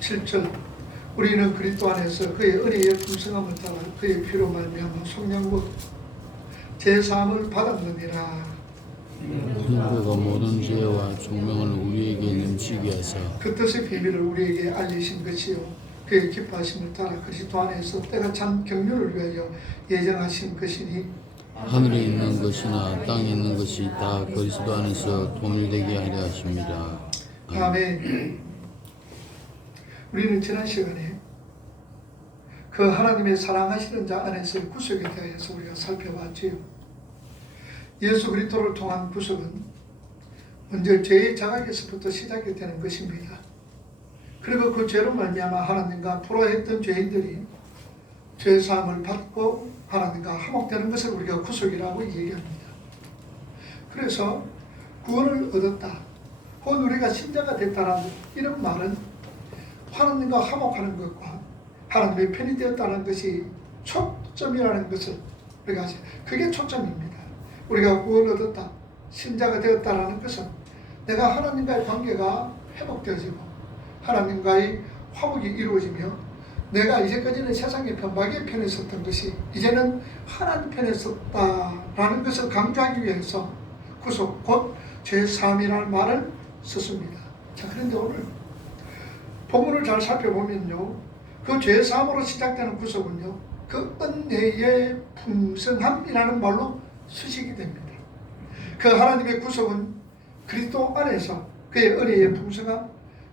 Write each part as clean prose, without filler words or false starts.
7절 우리는 그리스도 안에서 그의 은혜의 풍성함을 따라 그의 피로 말미암아 속량과 제사함을 받았느니라. 그가 모든 죄와 총명을 우리에게 넘치게 하사 그 뜻의 비밀을 우리에게 알리신 것이요 그의 기뻐하심을 따라 그리스도 안에서 때가 찬 경륜을 위하여 예정하신 것이니 하늘에 있는 것이나 땅에 있는 것이 다 그리스도 안에서 통일되게 하려 하십니다. 아멘. 우리는 지난 시간에 그 하나님의 사랑하시는 자 안에서의 구속에 대해서 우리가 살펴봤지요. 예수 그리스도를 통한 구속은 먼저 죄의 자각에서부터 시작이 되는 것입니다. 그리고 그 죄로 말미암아 하나님과 불화했던 죄인들이 죄사함을 받고 하나님과 화목되는 것을 우리가 구속이라고 얘기합니다. 그래서 구원을 얻었다, 혹은 우리가 신자가 됐다라는 이런 말은 하나님과 화목하는 것과 하나님의 편이 되었다는 것이 초점이라는 것을 우리가 그게 초점입니다. 우리가 구원을 얻었다, 신자가 되었다라는 것은 내가 하나님과의 관계가 회복되어지고 하나님과의 화목이 이루어지며 내가 이제까지는 세상의 마귀의 편에 섰던 것이 이제는 하나님 편에 섰다라는 것을 강조하기 위해서 구속 곧 죄사함이라는 말을 썼습니다. 자, 그런데 오늘 본문을 잘 살펴보면요, 그 죄사함으로 시작되는 구속은요 그 은혜의 풍성함이라는 말로 수식이 됩니다. 그 하나님의 구속은 그리스도 안에서 그의 은혜의 풍성함,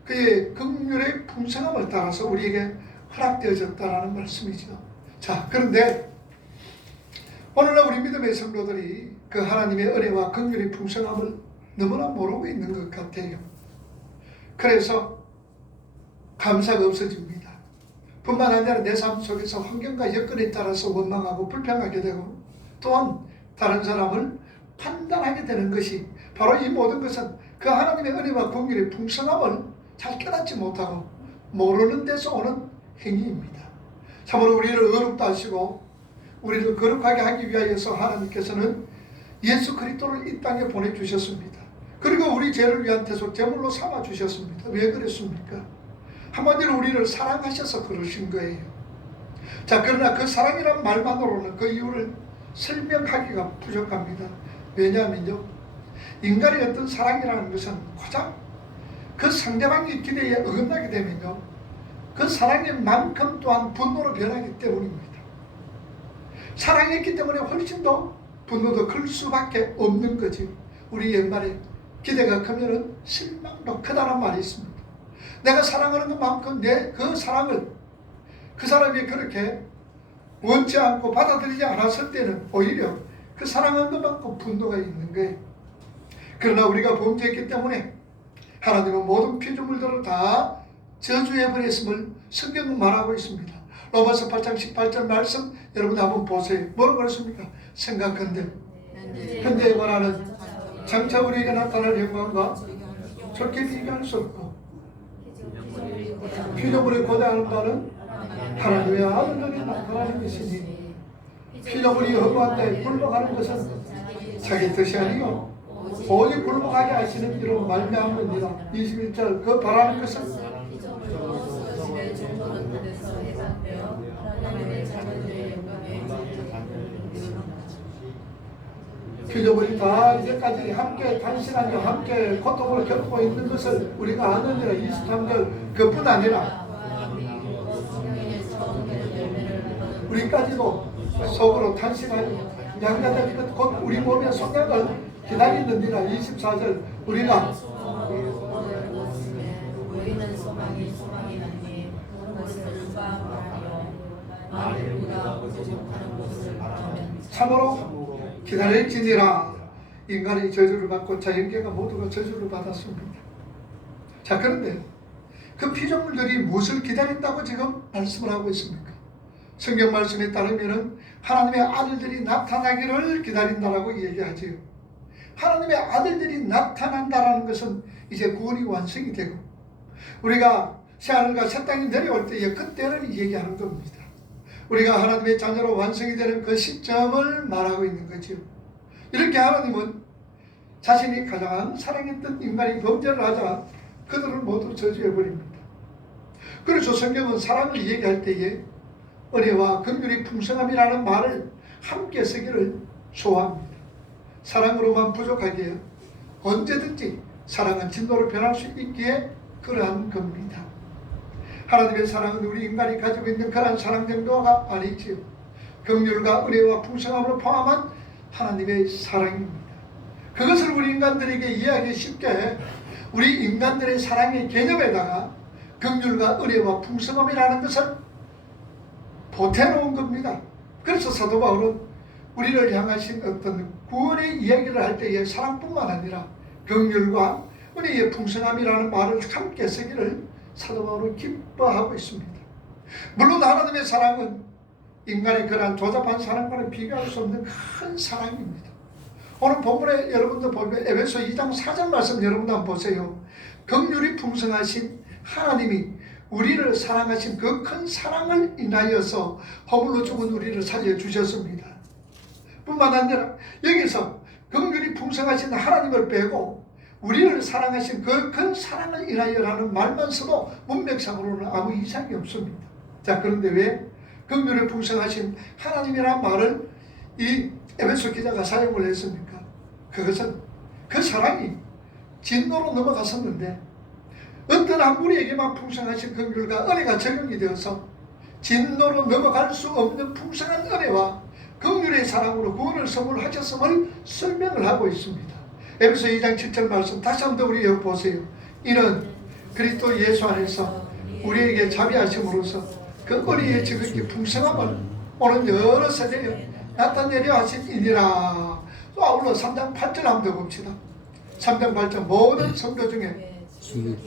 그의 긍휼의 풍성함을 따라서 우리에게 허락되어졌다라는 말씀이죠. 자, 그런데 오늘날 우리 믿음의 성도들이 그 하나님의 은혜와 긍휼의 풍성함을 너무나 모르고 있는 것 같아요. 그래서 감사가 없어집니다. 뿐만 아니라 내 삶 속에서 환경과 여건에 따라서 원망하고 불평하게 되고 또한 다른 사람을 판단하게 되는 것이 바로 이 모든 것은 그 하나님의 은혜와 긍휼의 풍성함을 잘 깨닫지 못하고 모르는 데서 오는 행위입니다. 참으로 우리를 의롭다 하시고 우리를 거룩하게 하기 위하여서 하나님께서는 예수 그리스도를 이 땅에 보내주셨습니다. 그리고 우리 죄를 위한 대속 제물로 삼아주셨습니다. 왜 그랬습니까? 한마디로 우리를 사랑하셔서 그러신 거예요. 자, 그러나 그 사랑이란 말만으로는 그 이유를 설명하기가 부족합니다. 왜냐하면요, 인간의 어떤 사랑이라는 것은 고작 그 상대방의 기대에 어긋나게 되면요 그 사랑의 만큼 또한 분노로 변하기 때문입니다. 사랑했기 때문에 훨씬 더 분노도 클 수밖에 없는 거지. 우리 옛말에 기대가 크면은 실망도 크다는 말이 있습니다. 내가 사랑하는 것만큼 내 그 사랑을 그 사람이 그렇게 원치 않고 받아들이지 않았을 때는 오히려 그 사랑하는 것만큼 분노가 있는 거예요. 그러나 우리가 범죄했기 때문에 하나님은 모든 피조물들을 다 저주해버렸음을 성경은 말하고 있습니다. 로마서 8장 18절 말씀 여러분 한번 보세요. 뭐라고 그랬습니까? 생각한들 현대에 말하는 장차 우리에게 나타날 영광과 절대 비교할 수 없고 피조물의 고대하는 바는 하나님의 아들들이 나타나는 것이니 피조물이 허무한데 굴복하는 것은 자기 뜻이 아니요 오직 굴복하게 하시는 이로 말미암으니라. 21절 그 바라는 것은 피조물이 다 이제까지 함께 단신하며 함께 고통을 겪고 있는 것을 우리가 아느니라. 23절 그뿐 아니라 우리까지도 속으로 탄식하여 양자된 것 곧 우리 몸의 성약을 기다리느니라. 24절 우리가 참으로 기다릴지니라. 인간이 저주를 받고 자연계가 모두가 저주를 받았습니다. 자, 그런데 그 피조물들이 무엇을 기다린다고 지금 말씀을 하고 있습니까? 성경 말씀에 따르면 하나님의 아들들이 나타나기를 기다린다라고 얘기하지요. 하나님의 아들들이 나타난다라는 것은 이제 구원이 완성이 되고 우리가 새하늘과 새 땅이 내려올 때에 그때를 얘기하는 겁니다. 우리가 하나님의 자녀로 완성이 되는 그 시점을 말하고 있는 거죠. 이렇게 하나님은 자신이 가장 사랑했던 인간이 범죄를 하자 그들을 모두 저주해버립니다. 그래서 성경은 사랑을 얘기할 때에 은혜와 긍휼이 풍성함이라는 말을 함께 쓰기를 소화합니다. 사랑으로만 부족하기에 언제든지 사랑은 진노로 변할 수 있기에 그러한 겁니다. 하나님의 사랑은 우리 인간이 가지고 있는 그러한 사랑 정도가 아니지요. 긍휼과 은혜와 풍성함을 포함한 하나님의 사랑입니다. 그것을 우리 인간들에게 이해하기 쉽게 우리 인간들의 사랑의 개념에다가 긍휼과 은혜와 풍성함이라는 것을 보태놓은 겁니다. 그래서 사도 바울은 우리를 향하신 어떤 구원의 이야기를 할 때에 사랑뿐만 아니라 긍휼과 은혜의 풍성함이라는 말을 함께 쓰기를 사도 바울은 기뻐하고 있습니다. 물론 하나님의 사랑은 인간의 그러한 조잡한 사랑과는 비교할 수 없는 큰 사랑입니다. 오늘 본문에 여러분들 보면 에베소 2장 4절 말씀 여러분들 한번 보세요. 긍휼이 풍성하신 하나님이 우리를 사랑하신 그 큰 사랑을 인하여서 허물로 죽은 우리를 살려주셨습니다. 뿐만 아니라 여기서 긍휼이 풍성하신 하나님을 빼고 우리를 사랑하신 그 큰 사랑을 인하여라는 말만 써도 문맥상으로는 아무 이상이 없습니다. 자, 그런데 왜 긍휼이 풍성하신 하나님이라는 말을 이 에베소 기자가 사용을 했습니까? 그것은 그 사랑이 진노로 넘어갔었는데 어떤 한 무리에게만 풍성하신 긍휼과 은혜가 적용이 되어서 진노로 넘어갈 수 없는 풍성한 은혜와 긍휼의 사랑으로 구원을 선물하셨음을 설명을 하고 있습니다. 에베소 2장 7절 말씀 다시 한번 우리 보세요. 이는 그리스도 예수 안에서 우리에게 자비하심으로써 그 은혜의 지극히 풍성함을 오는 여러 세대에 나타내려 하시니라. 또 아울러 3장 8절 한번 더 봅시다. 3장 8절 모든 성도 중에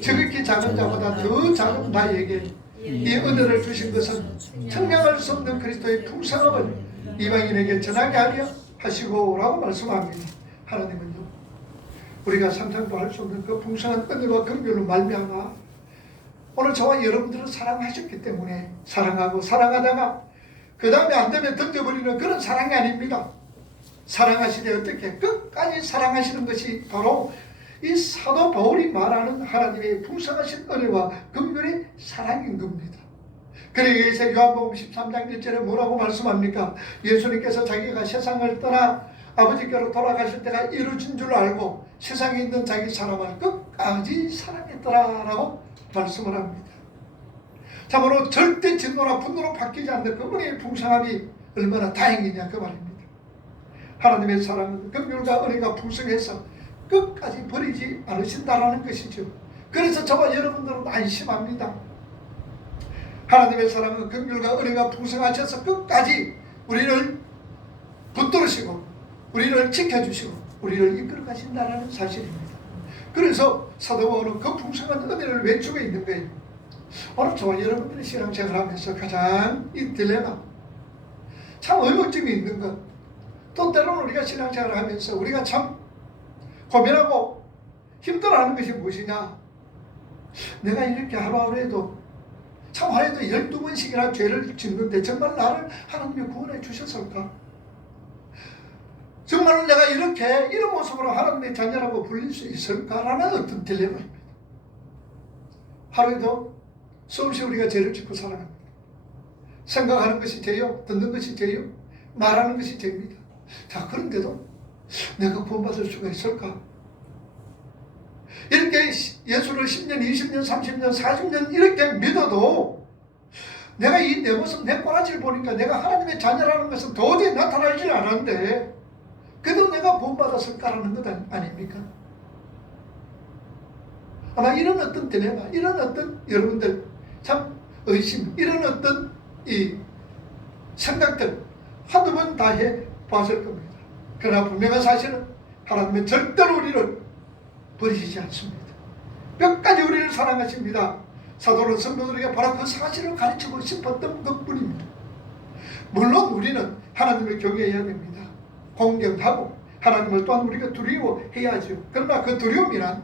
지극히 작은 자보다 더 작은 나에게 이 은혜를 주신 것은 청량할 수 없는 그리스도의 풍성함을 이방인에게 전하게 하려 하시고 라고 말씀합니다. 하나님은요 우리가 상상도 할 수 없는 그 풍성한 은혜와 긍휼로 말미암아 오늘 저와 여러분들을 사랑하셨기 때문에 사랑하고 사랑하다가 그 다음에 안되면 던져버리는 그런 사랑이 아닙니다. 사랑하시되 어떻게 끝까지 사랑하시는 것이 바로 이 사도 바울이 말하는 하나님의 풍성하신 은혜와 긍휼의 사랑인 겁니다. 그러기에 요한복음 13장 1절에 뭐라고 말씀합니까? 예수님께서 자기가 세상을 떠나 아버지께로 돌아가실 때가 이루어진 줄 알고 세상에 있는 자기 사람을 끝까지 사랑했더라 라고 말씀을 합니다. 참으로 절대 진노나 분노로 바뀌지 않는 그 은혜의 풍성함이 얼마나 다행이냐 그 말입니다. 하나님의 사랑은 긍휼과 은혜가 풍성해서 끝까지 버리지 않으신다라는 것이죠. 그래서 저와 여러분들은 안심합니다. 하나님의 사랑은 긍휼과 은혜가 풍성하셔서 끝까지 우리를 붙들으시고 우리를 지켜주시고 우리를 이끌어 가신다는 사실입니다. 그래서 사도 바울은 그 풍성한 은혜를 외치고 있는 거예요. 오늘 저와 여러분들의 신앙생활을 하면서 가장 이 딜레마 참 의문점이 있는 것, 또 때로는 우리가 신앙생활을 하면서 우리가 참 고민하고 힘들어하는 것이 무엇이냐. 내가 이렇게 하루하루에도 참 하루에도 12번씩이나 죄를 짓는데 정말 나를 하나님이 구원해 주셨을까? 정말 내가 이렇게 이런 모습으로 하나님의 자녀라고 불릴 수 있을까라는 어떤 딜레마입니다. 하루에도 수없이 우리가 죄를 짓고 살아갑니다. 생각하는 것이 죄요, 듣는 것이 죄요, 말하는 것이 죄입니다. 자, 그런데도 내가 구원받을 수가 있을까? 이렇게 예수를 10년, 20년, 30년, 40년 이렇게 믿어도 내가 이 내 모습, 내 꼬라지를 보니까 내가 하나님의 자녀라는 것은 도저히 나타나지 않았는데 그래도 내가 구원받았을까라는 것 아닙니까? 아마 이런 어떤 딜레마, 이런 어떤 여러분들 참 의심, 이런 어떤 이 생각들 한두 번 다 해봤을 겁니다. 그러나 분명한 사실은 하나님은 절대로 우리를 버리시지 않습니다. 끝까지 우리를 사랑하십니다. 사도는 성도들에게 바로 그 사실을 가르치고 싶었던 것뿐입니다. 물론 우리는 하나님을 경외해야 됩니다. 공경하고 하나님을 또한 우리가 두려워해야죠. 그러나 그 두려움이란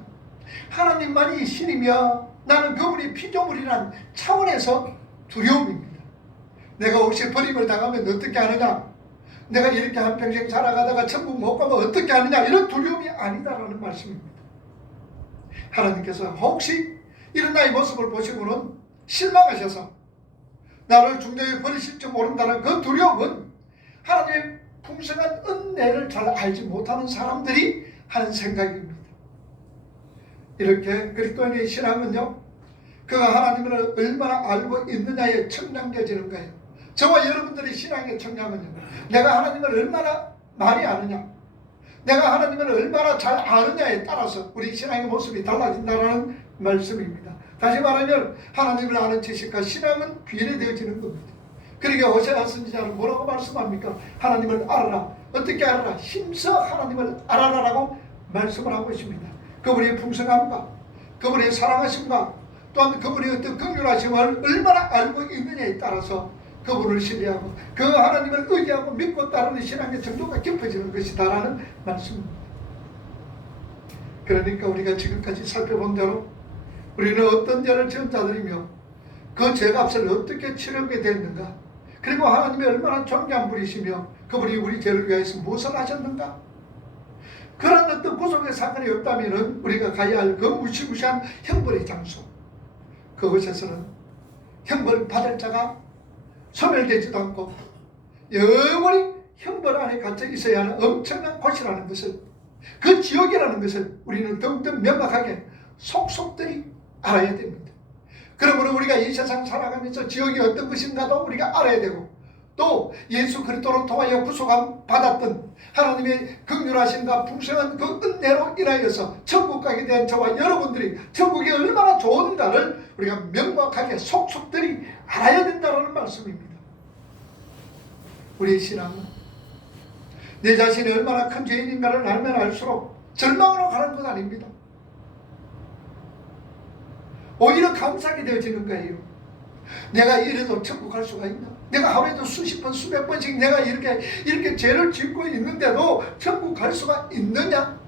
하나님만이 신이며 나는 그분이 피조물이란 차원에서 두려움입니다. 내가 혹시 버림을 당하면 어떻게 하느냐, 내가 이렇게 한평생 살아가다가 천국 못 가면 어떻게 하느냐, 이런 두려움이 아니다라는 말씀입니다. 하나님께서 혹시 이런 나의 모습을 보시고는 실망하셔서 나를 중대에 버리실 줄 모른다는 그 두려움은 하나님의 풍성한 은혜를 잘 알지 못하는 사람들이 하는 생각입니다. 이렇게 그리스도인의 신앙은요, 그가 하나님을 얼마나 알고 있느냐에 측량되어지는 거예요. 저와 여러분들의 신앙의 측량은요, 내가 하나님을 얼마나 많이 아느냐, 내가 하나님을 얼마나 잘 아느냐에 따라서 우리 신앙의 모습이 달라진다는 말씀입니다. 다시 말하면 하나님을 아는 지식과 신앙은 비례되어지는 겁니다. 그러니까 호세아 선지자는 뭐라고 말씀합니까? 하나님을 알아라. 어떻게 알아라? 힘써 하나님을 알아라라고 말씀을 하고 있습니다. 그분의 풍성함과 그분의 사랑하심과 또한 그분의 어떤 긍휼하심을 얼마나 알고 있느냐에 따라서 그분을 신뢰하고 그 하나님을 의지하고 믿고 따르는 신앙의 정도가 깊어지는 것이다라는 말씀입니다. 그러니까 우리가 지금까지 살펴본 대로 우리는 어떤 죄를 지은 자들이며 그 죄값을 어떻게 치르게 됐는가, 그리고 하나님이 얼마나 존귀한 분이시며 그분이 우리 죄를 위하여서 무엇을 하셨는가, 그런 어떤 구속의 사건이 없다면 우리가 가야 할 그 무시무시한 형벌의 장소, 그곳에서는 형벌 받을 자가 소멸되지도 않고 영원히 형벌 안에 갇혀 있어야 하는 엄청난 곳이라는 것을, 그 지옥이라는 것을 우리는 더욱더 명확하게 속속들이 알아야 됩니다. 그러므로 우리가 이 세상 살아가면서 지옥이 어떤 것인가도 우리가 알아야 되고, 또 예수 그리스도로 통하여 구속함 받았던 하나님의 긍휼하심과 풍성한 그 은혜로 인하여서 천국 가게 된 저와 여러분들이 천국이 얼마나 좋은가를 우리가 명확하게 속속들이 알아야 된다는 말씀입니다. 우리의 신앙은 내 자신이 얼마나 큰 죄인인가를 알면 알수록 절망으로 가는 것 아닙니다. 오히려 감사하게 되어지는 거예요. 내가 이래도 천국 갈 수가 있나? 내가 하루에도 수십 번 수백 번씩 내가 이렇게 죄를 짓고 있는데도 천국 갈 수가 있느냐?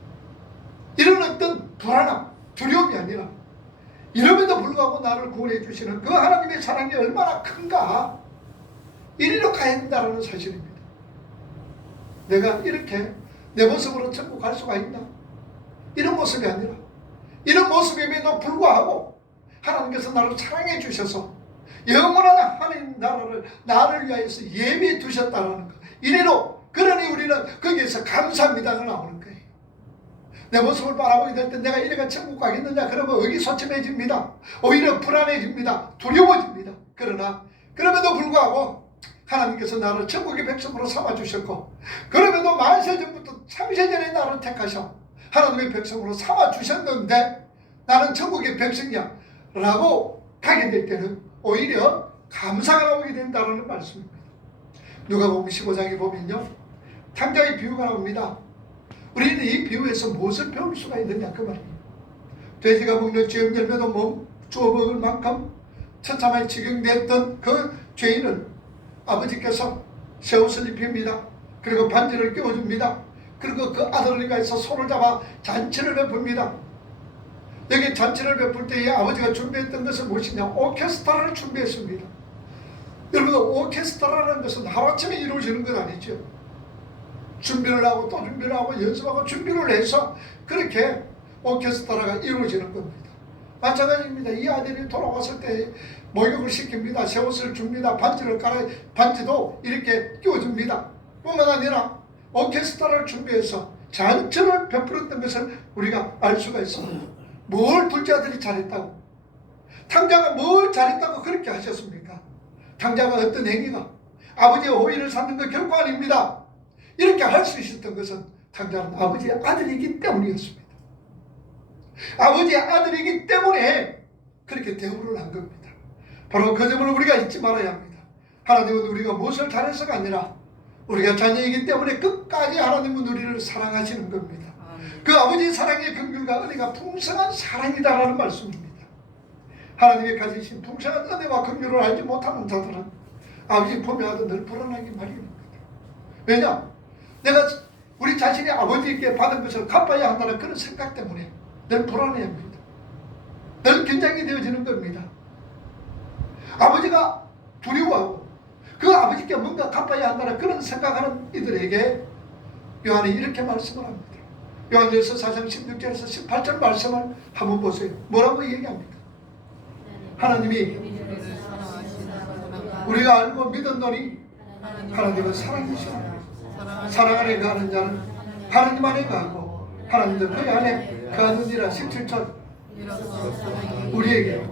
이런 어떤 불안함, 두려움이 아니라 이럼에도 불구하고 나를 구원해 주시는 그 하나님의 사랑이 얼마나 큰가, 이리로 가야 된다는 사실입니다. 내가 이렇게 내 모습으로 천국 갈 수가 있나? 이런 모습이 아니라 이런 모습임에도 불구하고 하나님께서 나를 사랑해 주셔서 영원한 하나님 나라를 나를 위하여서 예비해 두셨다는 것, 이래로 그러니 우리는 거기에서 감사합니다가 나오는 거예요. 내 모습을 바라보게 될 때 내가 이래가 천국 가겠느냐 그러면 의기소침해집니다. 오히려 불안해집니다. 두려워집니다. 그러나 그럼에도 불구하고 하나님께서 나를 천국의 백성으로 삼아주셨고, 그럼에도 만세전부터 창세전에 나를 택하셔 하나님의 백성으로 삼아주셨는데 나는 천국의 백성이야 라고 가게 될 때는 오히려 감사가 나오게 된다는 말씀입니다. 누가복음 15장에 보면요, 탕자의 비유가 나옵니다. 우리는 이 비유에서 무엇을 배울 수가 있느냐 그 말이에요. 돼지가 먹는 쥐의 열매도 주워 먹을 만큼 처참하게 지경됐던 그 죄인을 아버지께서 새 옷을 입힙니다. 그리고 반지를 끼워줍니다. 그리고 그 아들을 위해서 손을 잡아 잔치를 베풉니다. 여기 잔치를 베풀 때에 아버지가 준비했던 것은 무엇이냐? 오케스트라를 준비했습니다. 여러분, 오케스트라라는 것은 하루아침에 이루어지는 건 아니죠. 준비를 하고 또 준비를 하고 연습하고 준비를 해서 그렇게 오케스트라가 이루어지는 겁니다. 마찬가지입니다. 이 아들이 돌아왔을 때 목욕을 시킵니다. 새 옷을 줍니다. 반지를 반지도 이렇게 끼워줍니다. 뿐만 아니라 오케스트라를 준비해서 잔치를 베풀었던 것을 우리가 알 수가 있습니다. 뭘 둘째 아들이 잘했다고? 탕자가 뭘 잘했다고 그렇게 하셨습니까? 탕자가 어떤 행위가 아버지의 호의를 삼는 것 결코 아닙니다. 이렇게 할 수 있었던 것은 탕자는 아버지의 아들이기 때문이었습니다. 아버지의 아들이기 때문에 그렇게 대우를 한 겁니다. 바로 그 점을 우리가 잊지 말아야 합니다. 하나님은 우리가 무엇을 잘해서가 아니라 우리가 자녀이기 때문에 끝까지 하나님은 우리를 사랑하시는 겁니다. 그 아버지의 사랑의 긍휼과 은혜가 풍성한 사랑이다라는 말씀입니다. 하나님이 가지신 풍성한 은혜와 긍휼을 알지 못하는 자들은 아버지 보면서 늘 불안하기 마련입니다. 왜냐? 내가 우리 자신이 아버지께 받은 것을 갚아야 한다는 그런 생각 때문에 늘 불안해합니다. 늘 긴장이 되어지는 겁니다. 아버지가 두려워하고 그 아버지께 뭔가 갚아야 한다는 그런 생각하는 이들에게 요한이 이렇게 말씀을 합니다. 요한일서 4장 16절에서 18절 말씀을 한번 보세요. 뭐라고 얘기합니까? 하나님이 우리가 알고 믿었노니 하나님은 사랑이시오. 사랑 안에 거하는 자는 하나님 안에 거하고 하나님도 그 안에 거하느니라. 17절 우리에게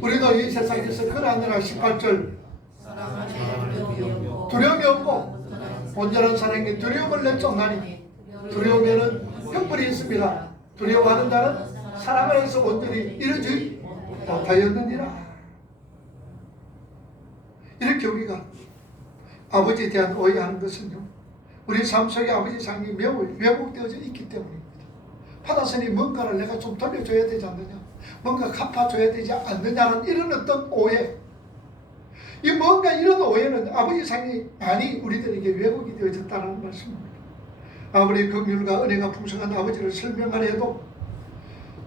우리도 이 세상에서 그러하느라. 18절 두려움이 없고 온전한 사랑이 두려움을 내쫓나니 두려우면은 형벌이 있습니다. 두려워하는 자는 사랑 안에서 온전히 이루지 못하였느니라. 이렇게 우리가 아버지에 대한 오해하는 것은요, 우리 삶 속에 아버지 상이 매우 왜곡되어져 있기 때문입니다. 받았으니 뭔가를 내가 좀 돌려줘야 되지 않느냐, 뭔가 갚아줘야 되지 않느냐는 이런 어떤 오해, 이 뭔가 이런 오해는 아버지 상이 많이 우리들에게 왜곡이 되어졌다는 말씀입니다. 아무리 긍휼과 은혜가 풍성한 아버지를 설명하려 해도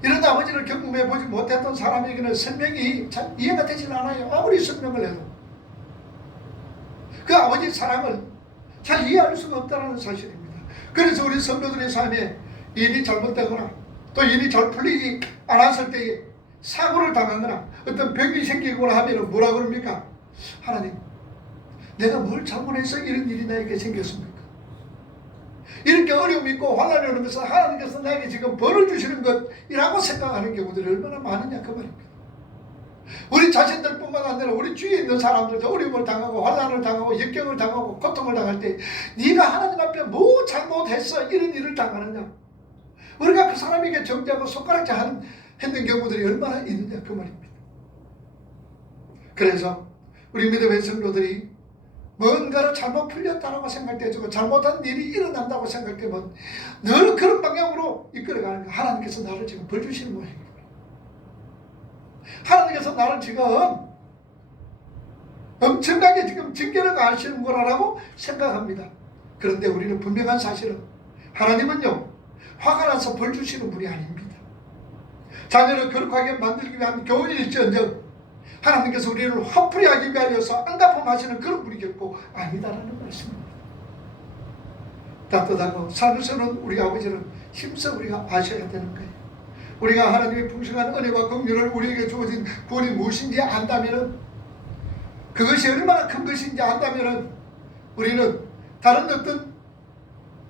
이런 아버지를 경험해 보지 못했던 사람에게는 설명이 잘 이해가 되질 않아요. 아무리 설명을 해도 그 아버지 사랑을 잘 이해할 수가 없다는 사실입니다. 그래서 우리 성도들의 삶에 일이 잘못되거나 또 일이 잘 풀리지 않았을 때에 사고를 당하거나 어떤 병이 생기거나 하면 뭐라 그럽니까? 하나님, 내가 뭘 잘못해서 이런 일이 나에게 생겼습니까? 이렇게 어려움이 있고 환난이 오는 것은 하나님께서 나에게 지금 벌을 주시는 것이라고 생각하는 경우들이 얼마나 많으냐 그 말입니다. 우리 자신들뿐만 아니라 우리 주위에 있는 사람들도 어려움을 당하고 환난을 당하고 역경을 당하고 고통을 당할 때 네가 하나님 앞에 뭐 잘못했어 이런 일을 당하느냐, 우리가 그 사람에게 정죄하고 손가락질 했는 경우들이 얼마나 있느냐 그 말입니다. 그래서 우리 믿음의 성도들이 뭔가를 잘못 풀렸다고 생각되고 잘못한 일이 일어난다고 생각되면 늘 그런 방향으로 이끌어가는 거예요. 하나님께서 나를 지금 벌 주시는 모양입니다. 하나님께서 나를 지금 엄청나게 지금 징계를 가하시는 거라고 생각합니다. 그런데 우리는 분명한 사실은 하나님은요, 화가 나서 벌 주시는 분이 아닙니다. 자녀를 거룩하게 만들기 위한 교훈일지언정 하나님께서 우리를 화풀이 하기 위하여서 안갚음하시는 그런 분이 결코 아니다라는 말씀입니다. 따뜻하고 살면서는 우리 아버지는 힘써 우리가 아셔야 되는 거예요. 우리가 하나님의 풍성한 은혜와 긍휼을 우리에게 주어진 구원이 무엇인지 안다면은, 그것이 얼마나 큰 것인지 안다면은 우리는 다른 어떤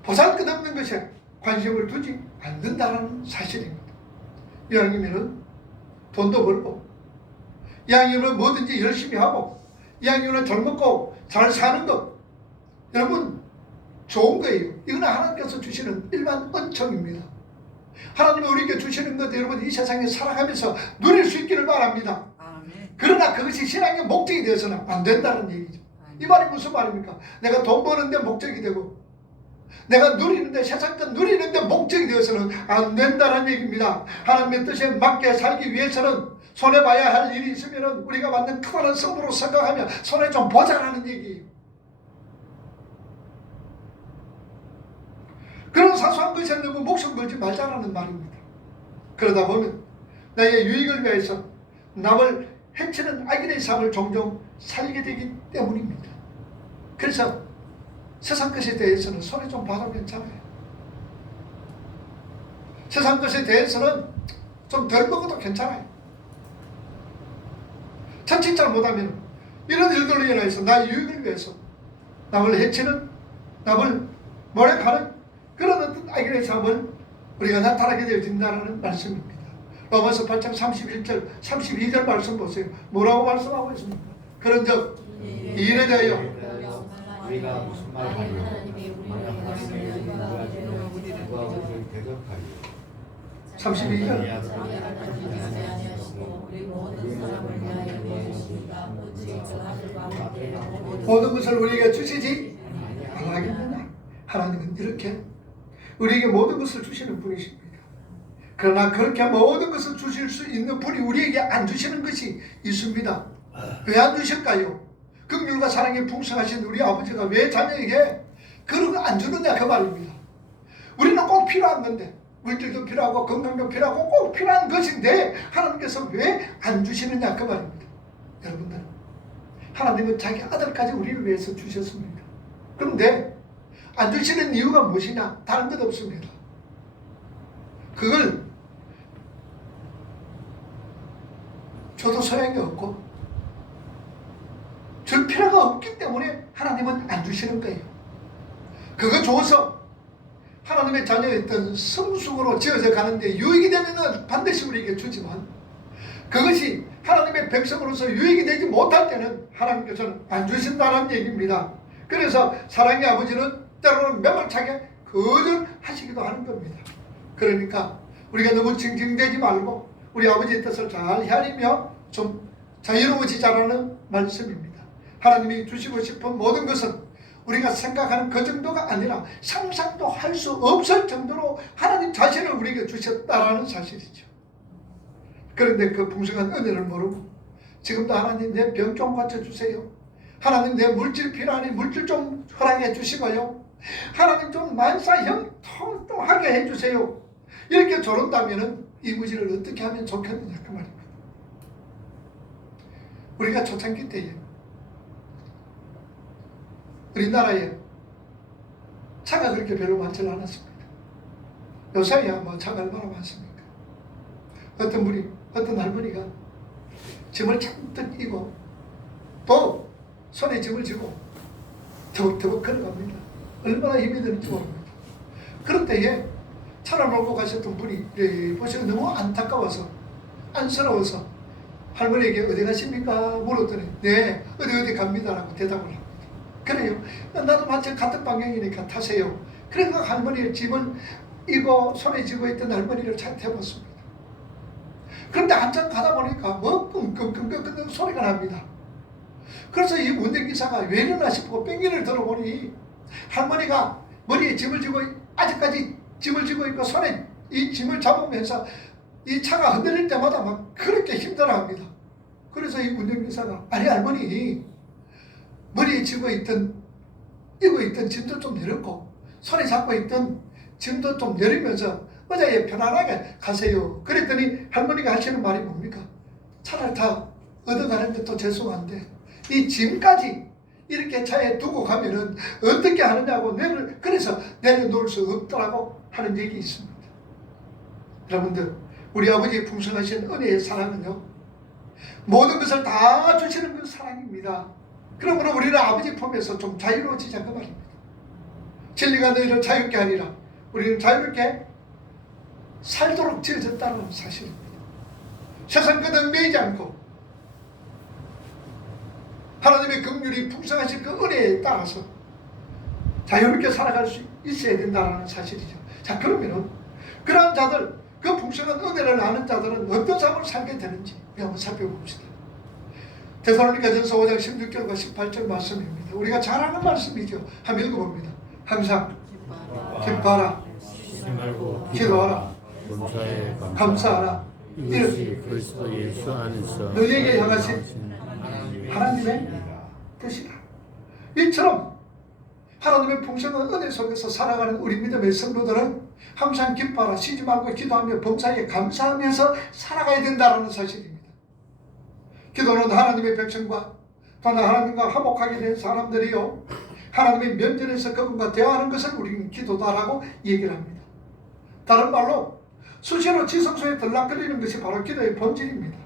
보잘 것 없는 것에 관심을 두지 않는다는 사실입니다. 이왕이면은 돈도 벌고, 이왕이면 뭐든지 열심히 하고, 이왕이면 잘 먹고 잘 사는 것, 여러분 좋은 거예요. 이건 하나님께서 주시는 일반 은총입니다. 하나님이 우리에게 주시는 것 여러분 이 세상에 살아가면서 누릴 수 있기를 바랍니다. 그러나 그것이 신앙의 목적이 되어서는 안 된다는 얘기죠. 이 말이 무슨 말입니까? 내가 돈 버는데 목적이 되고 내가 누리는데, 세상껏 누리는데 목적이 되어서는 안 된다는 얘기입니다. 하나님의 뜻에 맞게 살기 위해서는 손해봐야 할 일이 있으면 우리가 받는 크다는 성부로 생각하며 손해 좀 보자라는 얘기예요. 그런 사소한 것에 너무 목숨 걸지 말자라는 말입니다. 그러다 보면 나의 유익을 위해서 남을 해치는 악인의 삶을 종종 살게 되기 때문입니다. 그래서 세상 것에 대해서는 손해 좀 봐도 괜찮아요. 세상 것에 대해서는 좀 덜 먹어도 괜찮아요. 자칫 못하면 이런 일들로 인해서 나의 유익을 위해서 남을 해치는, 남을 모략하는 그런 어떤 악인의 삶을 우리가 나타나게 되어진다는 말씀입니다. 로마서 8장 31절 32절 말씀 보세요. 뭐라고 말씀하고 있습니까? 그런즉 이 일에 대하여 우리가 무슨 말을 하며 하나님의 누가 우리를 대적하여 32절 모든 것을 우리에게 주시지 말라겠느냐. 하나님은 이렇게 우리에게 모든 것을 주시는 분이십니다. 그러나 그렇게 모든 것을 주실 수 있는 분이 우리에게 안 주시는 것이 있습니다. 왜 안 주실까요? 긍휼과 사랑이 풍성하신 우리 아버지가 왜 자녀에게 그런 거 안 주느냐 그 말입니다. 우리는 꼭 필요한 건데, 물질도 필요하고 건강도 필요하고 꼭 필요한 것인데 하나님께서 왜 안 주시느냐 그 말입니다. 여러분들, 하나님은 자기 아들까지 우리를 위해서 주셨습니다. 그런데 안 주시는 이유가 무엇이냐? 다른 것 없습니다. 그걸 줘도 소용이 없고 줄 필요가 없기 때문에 하나님은 안 주시는 거예요. 그거 줘서 하나님의 자녀였던 성숙으로 지어져 가는데 유익이 되면 반드시 우리에게 주지만, 그것이 하나님의 백성으로서 유익이 되지 못할 때는 하나님께서는 안 주신다는 얘기입니다. 그래서 사랑의 아버지는 때로는 매몰차게 거절하시기도 하는 겁니다. 그러니까 우리가 너무 징징대지 말고 우리 아버지의 뜻을 잘 헤아리며 좀 자유로워지자라는 말씀입니다. 하나님이 주시고 싶은 모든 것은 우리가 생각하는 그 정도가 아니라 상상도 할 수 없을 정도로 하나님 자신을 우리에게 주셨다라는 사실이죠. 그런데 그 풍성한 은혜를 모르고 지금도 하나님 내 병 좀 고쳐주세요, 하나님 내 물질 필요하니 물질 좀 허락해 주시고요, 하나님 좀 만사형 통통하게 해주세요, 이렇게 조른다면 이 무지를 어떻게 하면 좋겠느냐 그 말입니다. 우리가 초창기 때에 우리나라에 차가 그렇게 별로 많지 않았습니다. 요새야 뭐 차가 얼마나 많습니까? 어떤 할머니가 짐을 잔뜩 이고 또 손에 짐을 쥐고 더벅더벅 걸어갑니다. 얼마나 힘이 드는지 모릅니다. 그런 때에 차를 몰고 가셨던 분이 보시고 너무 안타까워서 안쓰러워서 할머니에게 어디 가십니까? 물었더니 네 어디 갑니다라고 대답을 합니다. 그래요, 나도 마치 같은 방향이니까 타세요. 그래서 할머니의 짐을 이고 손에 쥐고 있던 할머니를 찾아봤습니다. 그런데 한참 가다 보니까 뭐 끙끙끙끙 소리가 납니다. 그래서 이 운전기사가 왜 이러나 싶고 뺑기를 들어보니 할머니가 머리에 짐을 쥐고 아직까지 짐을 쥐고 있고 손에 이 짐을 잡으면서 이 차가 흔들릴 때마다 막 그렇게 힘들어합니다. 그래서 이 운전기사가 아니 할머니 머리에 쥐고 이고 있던 짐도 좀 내렸고 손에 잡고 있던 짐도 좀 내리면서 의자에 편안하게 가세요. 그랬더니 할머니가 하시는 말이 뭡니까? 차를 다 얻어가는 것도 죄송한데 이 짐까지 이렇게 차에 두고 가면은 어떻게 하느냐고 그래서 내려놓을 수 없더라고 하는 얘기 있습니다. 여러분들, 우리 아버지의 풍성하신 은혜의 사랑은요, 모든 것을 다 주시는 그 사랑입니다. 그러므로 우리는 아버지 품에서 좀 자유로워지자 그 말입니다. 진리가 너희를 자유롭게 하리라. 우리는 자유롭게 살도록 지어졌다는 사실입니다. 세상 그등 매이지 않고 하나님의 긍휼이 풍성하신 그 은혜에 따라서 자유롭게 살아갈 수 있어야 된다는 사실이죠. 자, 그러면은 그러한 자들, 그 풍성한 은혜를 아는 자들은 어떤 삶을 살게 되는지 우리 한번 살펴봅시다. 데살로니가전서 5장 16절과 18절 말씀입니다. 우리가 잘 아는 말씀이죠. 한번 읽어봅니다. 항상 기뻐하라, 기도하라, 감사하라. 이것이 그리스도 예수 안에서 너희에게 향하신 하나님의 뜻이다. 이처럼 하나님의 풍성한 은혜 속에서 살아가는 우리 믿음의 성도들은 항상 기뻐하라, 쉬지 말고 기도하며 범사에 감사하면서 살아가야 된다는 사실입니다. 기도는 하나님의 백성과 또는 하나님과 화목하게 된 사람들이요, 하나님의 면전에서 그분과 대화하는 것을 우리는 기도다라고 얘기를 합니다. 다른 말로 수시로 지성소에 들락거리는 것이 바로 기도의 본질입니다.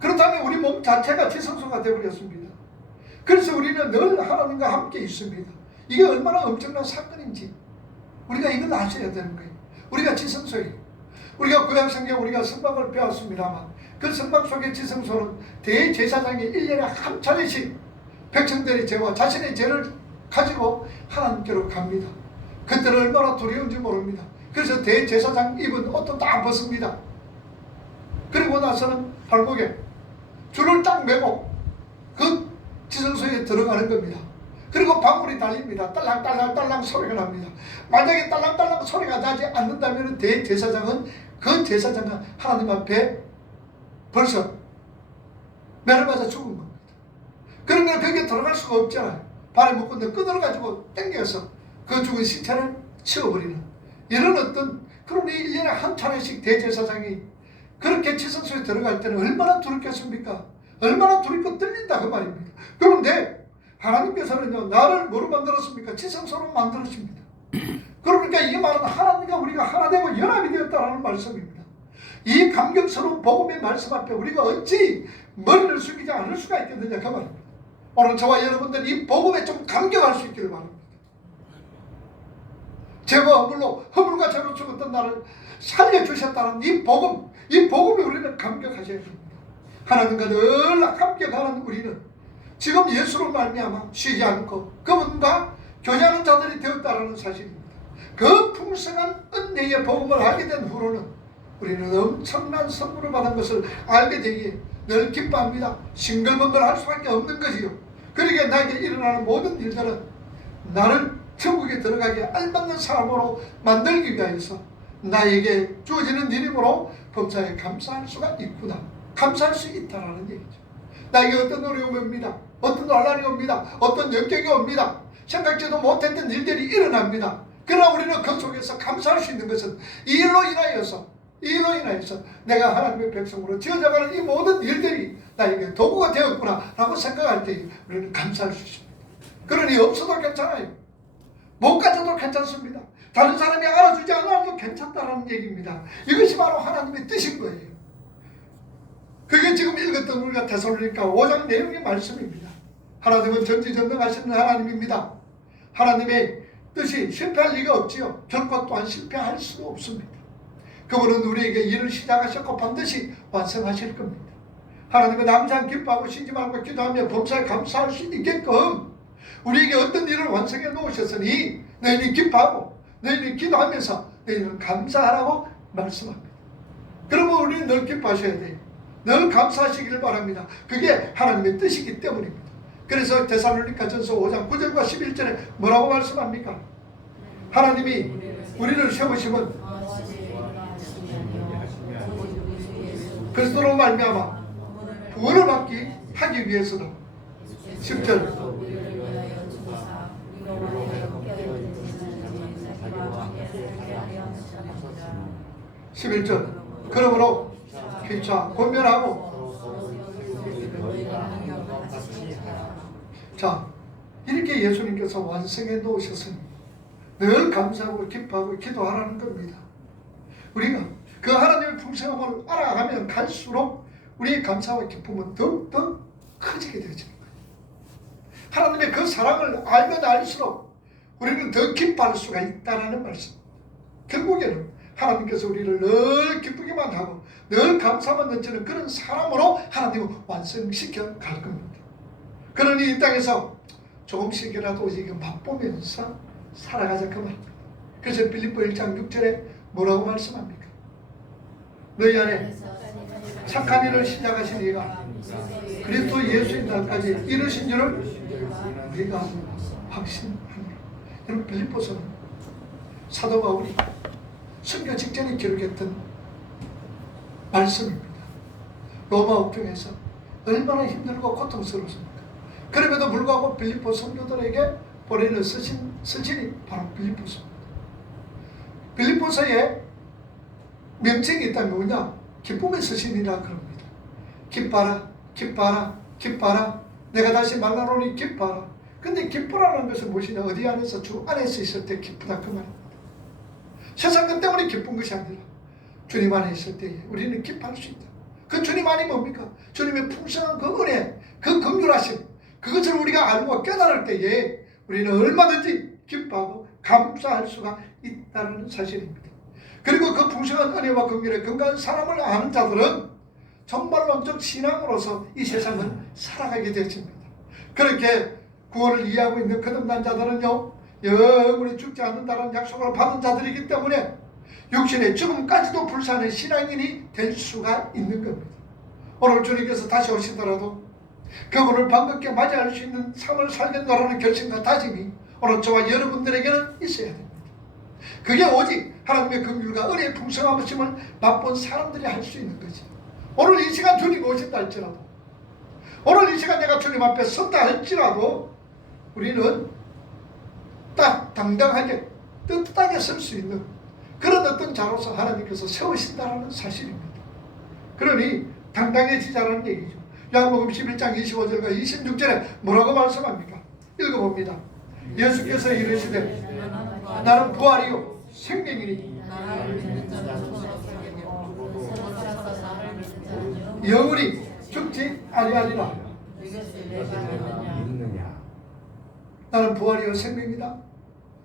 그렇다면 우리 몸 자체가 지성소가 되어버렸습니다. 그래서 우리는 늘 하나님과 함께 있습니다. 이게 얼마나 엄청난 사건인지 우리가 이걸 아셔야 되는 거예요. 우리가 지성소예요. 우리가 구약성경 우리가 성막을 배웠습니다만 그 성막 속의 지성소는 대제사장이 1년에 한 차례씩 백성들의 죄와 자신의 죄를 가지고 하나님께로 갑니다. 그때는 얼마나 두려운지 모릅니다. 그래서 대제사장 입은 옷도 다 벗습니다. 그리고 나서는 발목에 줄을 딱 매고 그 지성소에 들어가는 겁니다. 그리고 방울이 달립니다. 딸랑딸랑딸랑 소리가 납니다. 만약에 딸랑딸랑 소리가 나지 않는다면 대제사장은 그 제사장은 하나님 앞에 벌써 매를 맞아 죽은 겁니다. 그러면 거기에 들어갈 수가 없잖아요. 발에 묶은 끈을 가지고 당겨서 그 죽은 신체를 치워버리는 이런 어떤, 그러니 1년에 한 차례씩 대제사장이 그렇게 지성소에 들어갈 때는 얼마나 두렵겠습니까? 얼마나 두렵고 떨린다 그 말입니다. 그런데 하나님께서는요, 나를 뭐로 만들었습니까? 지성소로 만들었습니다. 그러니까 이 말은 하나님과 우리가 하나 되고 연합이 되었다는 말씀입니다. 이 감격스러운 복음의 말씀 앞에 우리가 어찌 머리를 숙이지 않을 수가 있겠느냐 그 말입니다. 오늘 저와 여러분들 이 복음에 좀 감격할 수 있기를 바랍니다. 죄와 허물과 죄로 죽었던 나를 살려주셨다는 이 복음에 우리는 감격하셔야 됩니다. 하나님과 늘 감격하는 우리는 지금 예수로 말미암아 쉬지 않고 그분과 교제하는 자들이 되었다는 사실입니다. 그 풍성한 은혜의 복음을 알게 된 후로는 우리는 엄청난 선물을 받은 것을 알게 되기에 늘 기뻐합니다. 싱글벙글할 수밖에 없는 것이요. 그러기에 나에게 일어나는 모든 일들은 나를 천국에 들어가게 알맞는 사람으로 만들기 위하여서 나에게 주어지는 일이므로 범사에 감사할 수가 있구나. 감사할 수 있다라는 얘기죠. 나에게 어떤 어려움이 옵니다. 어떤 논란이 옵니다. 어떤 역경이 옵니다. 생각지도 못했던 일들이 일어납니다. 그러나 우리는 그 속에서 감사할 수 있는 것은 이 일로 인하여서 내가 하나님의 백성으로 지어져가는 이 모든 일들이 나에게 도구가 되었구나 라고 생각할 때 우리는 감사할 수 있습니다. 그러니 없어도 괜찮아요. 못 가져도 괜찮습니다. 다른 사람이 알아주지 않아도 괜찮다는 얘기입니다. 이것이 바로 하나님의 뜻인 거예요. 그게 지금 읽었던 우리가 데살로니가 5장 내용의 말씀입니다. 하나님은 전지전능하시는 하나님입니다. 하나님의 뜻이 실패할 리가 없지요. 결코 또한 실패할 수도 없습니다. 그분은 우리에게 일을 시작하셨고 반드시 완성하실 겁니다. 하나님은 항상 기뻐하고 쉬지 말고 기도하며 범사에 감사할 수 있게끔 우리에게 어떤 일을 완성해 놓으셨으니 너희는 기뻐하고 너희는 기도하면서 너희는 감사하라고 말씀합니다. 그러면 우리는 늘 기뻐하셔야 돼요. 늘 감사하시기를 바랍니다. 그게 하나님의 뜻이기 때문입니다. 그래서 데살로니가전서 5장 9절과 11절에 뭐라고 말씀합니까? 하나님이 우리를 세우심은 그리스도로 말미암아 구원을 받기 하기 위해서다. 10절 11절 그러므로 피차 권면하고 자 이렇게 예수님께서 완성해 놓으셨으니 늘 감사하고 기뻐하고 기도하라는 겁니다. 우리가 그 하나님의 풍성함을 알아가면 갈수록 우리의 감사와 기쁨은 더욱더 커지게 되어지는 거예요. 하나님의 그 사랑을 알면 알수록 우리는 더 기뻐할 수가 있다는 말씀. 결국에는 하나님께서 우리를 늘 기쁘게만 하고 늘 감사만 넘치는 그런 사람으로 하나님은 완성시켜 갈 겁니다. 그러니 이 땅에서 조금씩이라도 이게 맛보면서 살아가자 그 말입니다. 그래서 빌립보 1장 6절에 뭐라고 말씀합니까? 너희 안에 착한 일을 시작하신 이가 그리스도 예수의 날까지 이루신 줄을 우리가 확신합니다. 여러분 빌립보서는 사도 바울이 선교 직전에 기록했던 말씀입니다. 로마 옥중에서 얼마나 힘들고 고통스러웠습니까? 그럼에도 불구하고 빌립보 성도들에게 보내는 서신이 바로 빌립보서입니다. 빌립보서에 명칭이 있다면 뭐냐? 기쁨의 서신이라 그럽니다. 기뻐라, 기뻐라, 기뻐라. 내가 다시 만나노니 기뻐라. 근데 기쁘라는 것은 무엇이냐? 어디 안에서 주 안에서 있을 때 기쁘다 그 말입니다. 세상 것 때문에 기쁜 것이 아니라 주님 안에 있을 때에 우리는 기뻐할 수 있다. 그 주님 안이 뭡니까? 주님의 풍성한 그 은혜, 그 긍휼하심, 그것을 우리가 알고 깨달을 때에 우리는 얼마든지 기뻐하고 감사할 수가 있다는 사실입니다. 그리고 그 풍성한 은혜와 긍휼에 건강한 사람을 아는 자들은 정말 왕적 신앙으로서 이 세상을 살아가게 되어집니다. 그렇게 구원을 이해하고 있는 거듭난 자들은요 영원히 죽지 않는다는 약속을 받은 자들이기 때문에 육신의 죽음까지도 불사하는 신앙인이 될 수가 있는 겁니다. 오늘 주님께서 다시 오시더라도 그분을 반갑게 맞이할 수 있는 삶을 살겠노라는 결심과 다짐이 오늘 저와 여러분들에게는 있어야 됩니다. 그게 오직 하나님의 긍휼과 은혜의 풍성함을 맛본 사람들이 할 수 있는 거지. 오늘 이 시간 주님 오신다 할지라도, 오늘 이 시간 내가 주님 앞에 섰다 할지라도 우리는 딱 당당하게 떳떳하게 설 수 있는 그런 어떤 자로서 하나님께서 세우신다는 사실입니다. 그러니 당당해지자라는 얘기죠. 요한복음 11장 25절과 26절에 뭐라고 말씀합니까? 읽어봅니다. 예수께서 이르시되 나는 부활이요 생명이니 영원히 죽지 아니하리라. 믿느냐? 나는 부활이요 생명이다.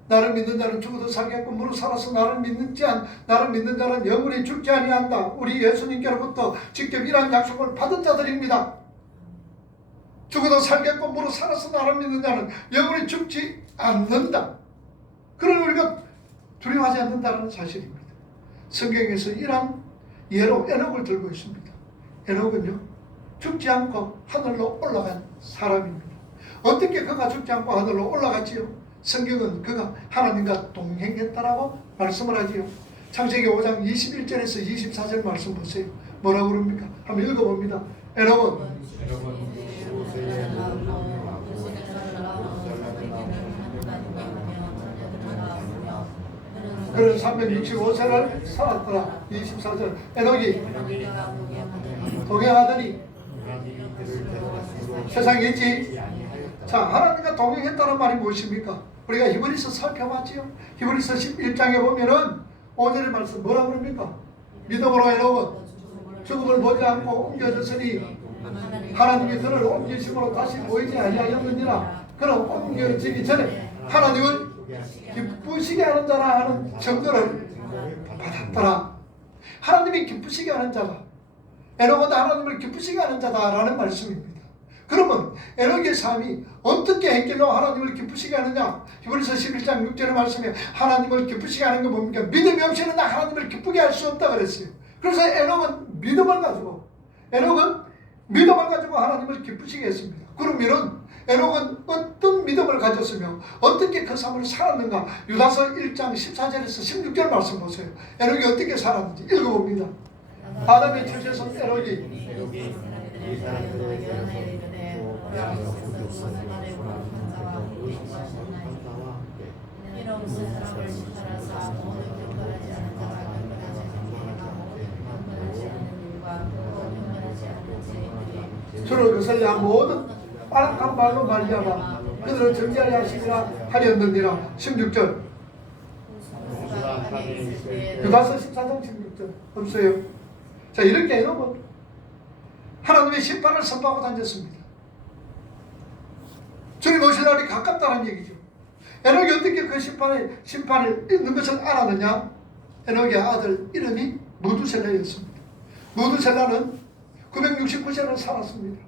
나를 믿는 자는 죽어도 살겠고 무릇 살아서 나를 믿는 자는 영원히 죽지 아니한다. 우리 예수님께로부터 직접 이러한 약속을 받은 자들입니다. 죽어도 살겠고 무릇 살아서 나를 믿는 자는 영원히 죽지 않는다. 그러니 우리가 두려워하지 않는다는 사실입니다. 성경에서 이러한 예로 에녹을 들고 있습니다. 에녹은요 죽지 않고 하늘로 올라간 사람입니다. 어떻게 그가 죽지 않고 하늘로 올라갔지요? 성경은 그가 하나님과 동행했다라고 말씀을 하지요. 창세기 5장 21절에서 24절 말씀 보세요. 뭐라고 그럽니까? 한번 읽어봅니다. 에녹은 그는 365세를 살았더라. 24절 에녹이 동행하더니 세상에 있지. 자, 하나님과 동행했다는 말이 무엇입니까? 우리가 히브리서 살펴봤지요. 히브리서 11장에 보면은 5절의 말씀 뭐라고 그럽니까? 믿음으로 에녹은 죽음을 보지 않고 옮겨졌으니 하나님이 그를 옮기심으로 다시 보이지 아니하였느니라. 그는 옮겨지기 전에 하나님을 기쁘시게 하는 자라 하는 증거를 받았더라. 하나님이 기쁘시게 하는 자다. 에녹은 하나님을 기쁘시게 하는 자다라는 말씀입니다. 그러면 에녹의 삶이 어떻게 했길래 하나님을 기쁘시게 하느냐? 히브리서 11장 6절의 말씀에 하나님을 기쁘시게 하는 게 뭡니까? 믿음이 없이는 하나님을 기쁘게 할 수 없다 그랬어요. 그래서 에녹은 믿음을 가지고 하나님을 기쁘시게 했습니다. 그러면은 에녹은 어떤 믿음을 가졌으며 어떻게 그 삶을 살았는가? 유다서 1장 14절에서 16절 말씀 보세요. 에녹이 어떻게 살았는지 읽어봅니다. 아담의 첫째손 에녹이 주를 거슬려 모든 바락한 말로 말미암아 그들은 정죄하려 하시리라 하였느니라. 16절 유다서 14장 16절 없어요. 자, 이렇게 해놓으면 하나님의 심판을 선포하고 다녔습니다. 주님 오실 날이 가깝다는 얘기죠. 에녹이 어떻게 그 심판을 있는 것을 알았느냐? 에녹의 아들 이름이 무두셀라였습니다. 무두셀라는 969세를 살았습니다.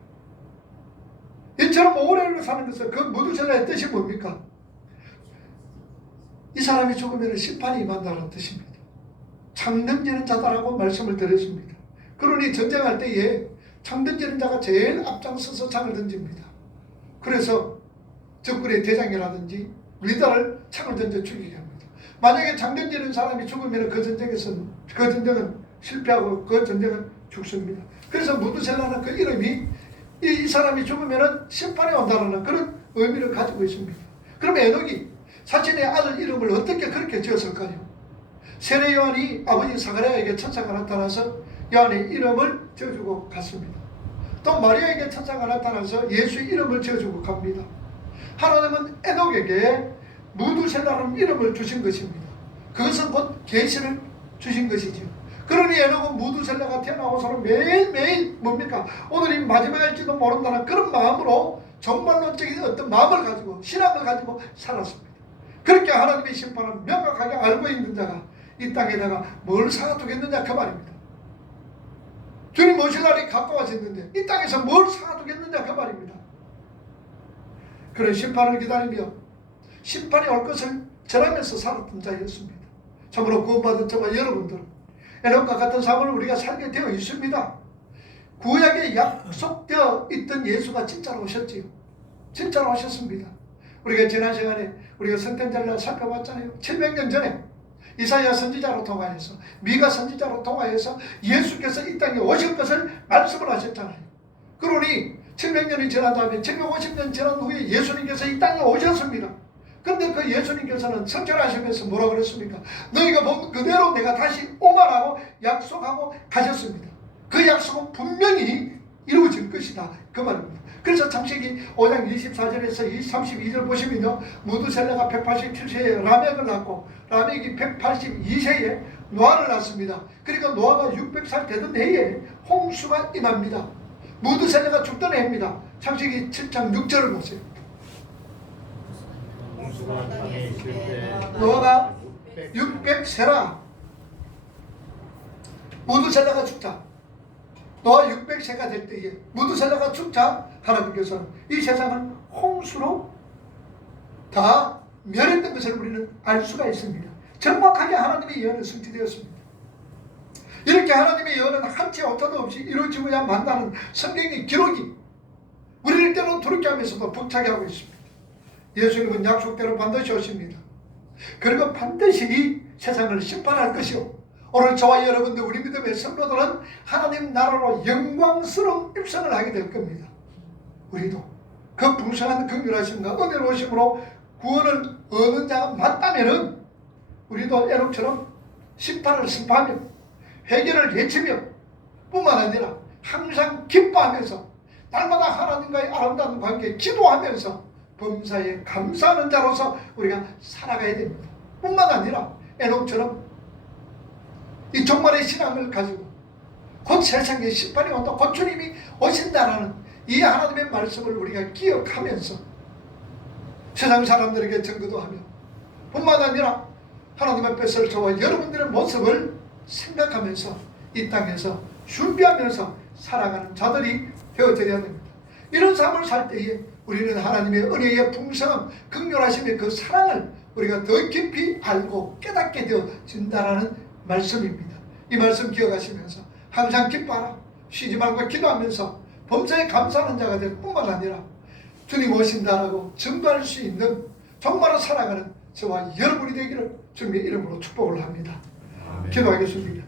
이처럼 오래를 사는 것은 그 무두셀라의 뜻이 뭡니까? 이 사람이 죽으면 심판이 임한다는 뜻입니다. 창던지는 자다라고 말씀을 드렸습니다. 그러니 전쟁할 때에 창던지는 자가 제일 앞장서서 창을 던집니다. 그래서 적군의 대장이라든지 리더를 창을 던져 죽이게 합니다. 만약에 창 던지는 사람이 죽으면 그 전쟁은 실패하고 그 전쟁은 죽습니다. 그래서 무두셀라는 그 이름이 이 사람이 죽으면 심판이 온다는 그런 의미를 가지고 있습니다. 그럼 에녹이 자신의 아들 이름을 어떻게 그렇게 지었을까요? 세례 요한이 아버지 사가랴에게 천사가 나타나서 요한의 이름을 지어주고 갔습니다. 또 마리아에게 천사가 나타나서 예수 이름을 지어주고 갑니다. 하나님은 에녹에게 무두셀라라는 이름을 주신 것입니다. 그것은 곧 계시를 주신 것이죠. 그러니 에녹은 무두셀라가 태어나고서는 매일매일 뭡니까? 오늘이 마지막일지도 모른다는 그런 마음으로 종말론적인 어떤 마음을 가지고 신앙을 가지고 살았습니다. 그렇게 하나님의 심판을 명확하게 알고 있는 자가 이 땅에다가 뭘 쌓아두겠느냐 그 말입니다. 주님 오실 날이 가까워졌는데 이 땅에서 뭘 쌓아두겠느냐 그 말입니다. 그런 심판을 기다리며 심판이 올 것을 전하면서 살았던 자였습니다. 참으로 구원받은 저와 여러분들 에녹과 같은 삶을 우리가 살게 되어 있습니다. 구약에 약속되어 있던 예수가 진짜로 오셨지요. 진짜로 오셨습니다. 우리가 지난 시간에 우리가 성탄절날 살펴봤잖아요. 700년 전에 이사야 선지자로 통하여서 미가 선지자로 통하여서 예수께서 이 땅에 오실 것을 말씀을 하셨잖아요. 그러니 700년이 지난 다음에 750년 지난 후에 예수님께서 이 땅에 오셨습니다. 그런데 그 예수님께서는 성천하시면서 뭐라고 그랬습니까? 너희가 본 그대로 내가 다시 오마라고 약속하고 가셨습니다. 그 약속은 분명히 이루어질 것이다 그 말입니다. 그래서 창세기 5장 24절에서 32절 보시면요, 무두셀라가 187세에 라멕을 낳고 라멕이 182세에 노아를 낳습니다. 그러니까 노아가 600살 되던 해에 홍수가 임합니다. 무두셀라가 죽던 해입니다. 창세기 7장 6절을 보세요. 홍수가 땅에 있을 때 노아가 600세라 무두셀라가 죽자, 노아 600세가 될 때에 무두셀라가 죽자 하나님께서는 이 세상을 홍수로 다 멸했던 것을 우리는 알 수가 있습니다. 정확하게 하나님의 예언은 성취되었습니다. 이렇게 하나님의 예언은 한치 오차도 없이 이루어지고야 만다는 성경의 기록이 우리를 때로 두렵게 하면서도 벅차게 하고 있습니다. 예수님은 약속대로 반드시 오십니다. 그리고 반드시 이 세상을 심판할 것이요, 오늘 저와 여러분들 우리 믿음의 성도들은 하나님 나라로 영광스러운 입성을 하게 될 겁니다. 우리도 그 풍성한 긍휼하심과 은혜로우심으로 구원을 얻는 자가 맞다면은 우리도 에녹처럼 심판을 선포하며 회개를 외치며 뿐만 아니라 항상 기뻐하면서 날마다 하나님과의 아름다운 관계에 기도하면서 범사에 감사하는 자로서 우리가 살아가야 됩니다. 뿐만 아니라 에녹처럼 이 종말의 신앙을 가지고 곧 세상에 심판이 온다, 곧 주님이 오신다라는 이 하나님의 말씀을 우리가 기억하면서 세상 사람들에게 증거도 하며 뿐만 아니라 하나님 앞에서 저와 여러분들의 모습을 생각하면서 이 땅에서 준비하면서 살아가는 자들이 되어져야 됩니다. 이런 삶을 살 때에 우리는 하나님의 은혜의 풍성함, 긍휼하심의 그 사랑을 우리가 더 깊이 알고 깨닫게 되어진다라는 말씀입니다. 이 말씀 기억하시면서 항상 기뻐하라, 쉬지 말고 기도하면서 범사에 감사하는 자가 될 뿐만 아니라 주님 오신다라고 증거할 수 있는 정말로 살아가는 저와 여러분이 되기를 주님의 이름으로 축복을 합니다. 기도하겠습니다.